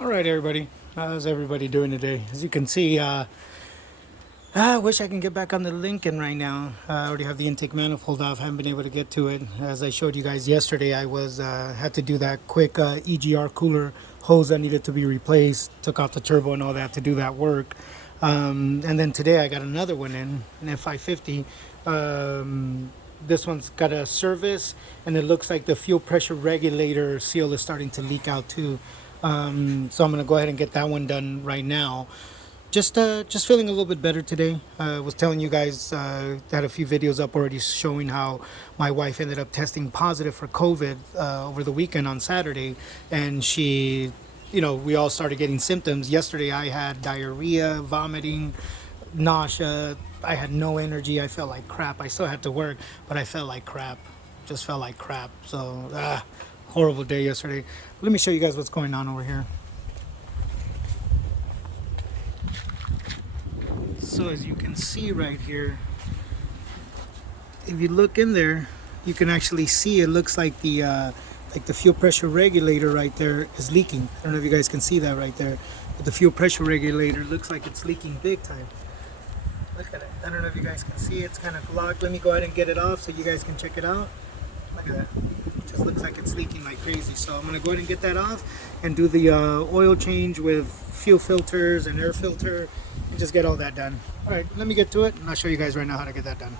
All right, everybody. How's everybody doing today? As you can see, I wish I can get back on the Lincoln right now. I already have the intake manifold off. Haven't been able to get to it. As I showed you guys yesterday, I was had to do that quick EGR cooler hose that needed to be replaced. Took off the turbo and all that to do that work. And then today I got another one in an F-550. This one's got a service, and it looks like the fuel pressure regulator seal is starting to leak out too. So I'm gonna go ahead and get that one done right now. Just feeling a little bit better today. I was telling you guys, had a few videos up already showing how my wife ended up testing positive for COVID over the weekend on Saturday, and she, we all started getting symptoms. Yesterday I had diarrhea, vomiting, nausea. I had no energy. I felt like crap. I still had to work, but I felt like crap. Just felt like crap. So, horrible day yesterday. Let me show you guys what's going on over here. So as you can see right here, if you look in there, you can actually see it looks like the fuel pressure regulator right there is leaking. I don't know if you guys can see that right there, but the fuel pressure regulator looks like it's leaking big time. Look at it. I don't know if you guys can see it. It's kind of blocked. Let me go ahead and get it off so you guys can check it out. Look at that. It just looks like it's leaking like crazy. So I'm going to go ahead and get that off and do the oil change with fuel filters and air filter and just get all that done. All right, let me get to it and I'll show you guys right now how to get that done.